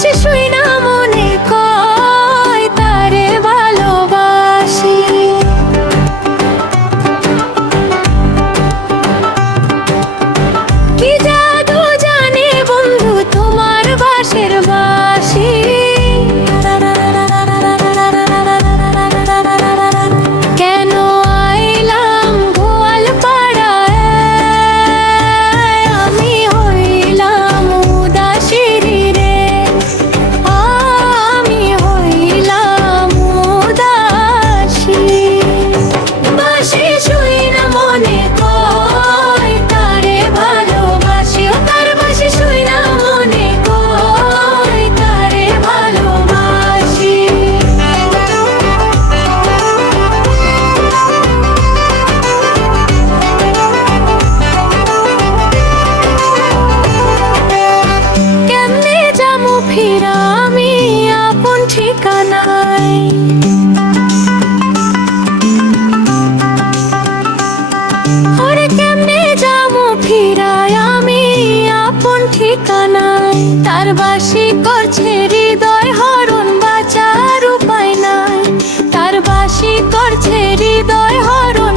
বাসি শুই না মনে কয় তারে ভালোবাসি। কি জাদু জানে বন্ধু তোমার বাঁশের বাঁশি। কেন আইলাম গোয়াল পাড়ায়, আমি হইলাম উদাসীর রে, আমি হইলাম উদাসী। বাসি শুই না মনে কয় তারে ভালোবাসি, ও তার বাসি শুই না মনে কয় তারে ভালোবাসি। কেমনে যামু ফিরা আমি আপন ঠিকানায়, ওরে কেমনে যামু ফিরায় আমি আপন ঠিকানায়। তার বাসি করছে হৃদয় হরণ, বাঁচার উপায় নাই। তার বাসি করছে হৃদয় হরণ,